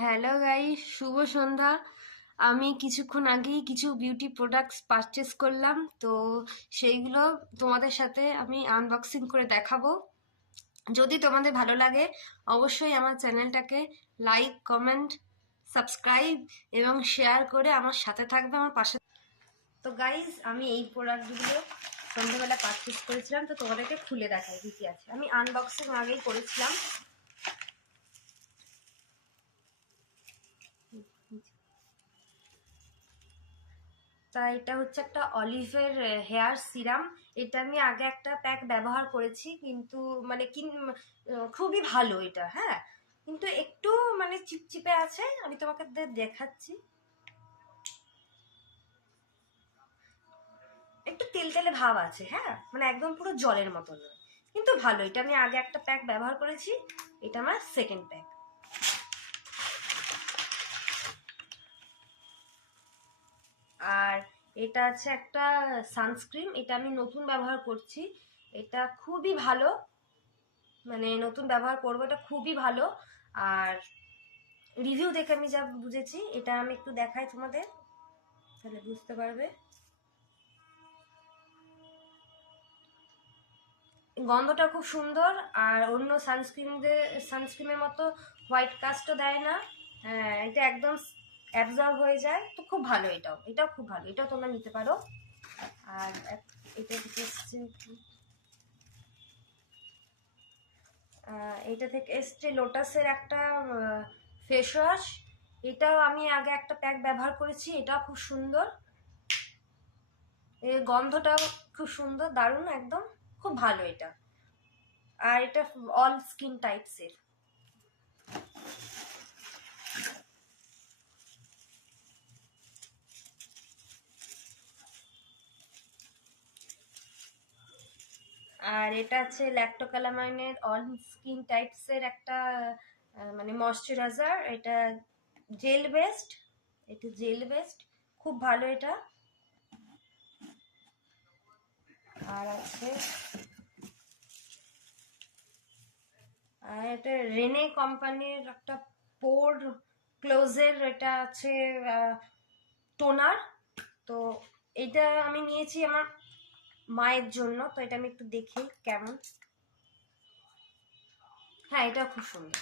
Hello guys, শুভ সন্ধ্যা। আমি কিছুক্ষণ আগেই কিছু বিউটি প্রোডাক্টস পারচেস করলাম, তো সেইগুলো তোমাদের সাথে আমি আনবক্সিং করে দেখাবো। যদি তোমাদের ভালো লাগে অবশ্যই আমার চ্যানেলটাকে লাইক, কমেন্ট, সাবস্ক্রাইব এবং শেয়ার করে আমার সাথে থাকবে, আমার পাশে। তো গাইস, আমি এই প্রোডাক্টগুলো সন্ধ্যেবেলা পারচেস করেছিলাম, তো তোমাদেরকে খুলে দেখাই কি কি আছে। আমি আনবক্সিং আগেই করেছিলাম। তা এটা হচ্ছে একটা অলিভের হেয়ার সিরাম। এটা আমি আগে একটা প্যাক ব্যবহার করেছি, কিন্তু মানে খুবই ভালো এটা। হ্যাঁ, কিন্তু একটু মানে চিপচিপে আছে। আমি তোমাকে দেখাচ্ছি। একটু তেল তেলে ভাব আছে। হ্যাঁ, মানে একদম পুরো জলের মতো নয়, কিন্তু ভালো। এটা আমি আগে একটা প্যাক ব্যবহার করেছি, এটা আমার সেকেন্ড প্যাক। আর এটা আছে একটা সানস্ক্রিন, এটা আমি নতুন ব্যবহার করছি। এটা খুবই ভালো, মানে নতুন ব্যবহার করবো, এটা খুবই ভালো। আর রিভিউ দেখে আমি যা বুঝেছি, এটা আমি একটু দেখাই তোমাদের, তাহলে বুঝতে পারবে। গন্ধটা খুব সুন্দর, আর অন্য সানস্ক্রিনের মতো হোয়াইট কাস্টও দেয় না। এটা একদম অ্যাবজর্ব হয়ে যায়, তো খুব ভালো। এটাও খুব ভালো, এটাও তোমরা নিতে পারো। আর এটা থেকে এসছে এটা থেকে এসছে লোটাসের একটা ফেস ওয়াশ। এটাও আমি আগে একটা প্যাক ব্যবহার করেছি, এটাও খুব সুন্দর। এর গন্ধটাও খুব সুন্দর, দারুণ একদম, খুব ভালো এটা। আর এটা অল স্কিন টাইপস এর। আর এটা আছে ল্যাক্টোক্যালামাইনের অল স্কিন টাইপস এর একটা মানে ময়শ্চারাইজার। এটা জেল বেসড, খুব ভালো এটা। আর আছে, আর এটা রেনে কোম্পানির একটা পোর ক্লোজের, এটা আছে টোনার। তো এটা আমি নিয়েছি আমার মায়ের জন্য, তো এটা আমি একটু দেখি কেমন। হ্যাঁ, এটা খুব সুন্দর।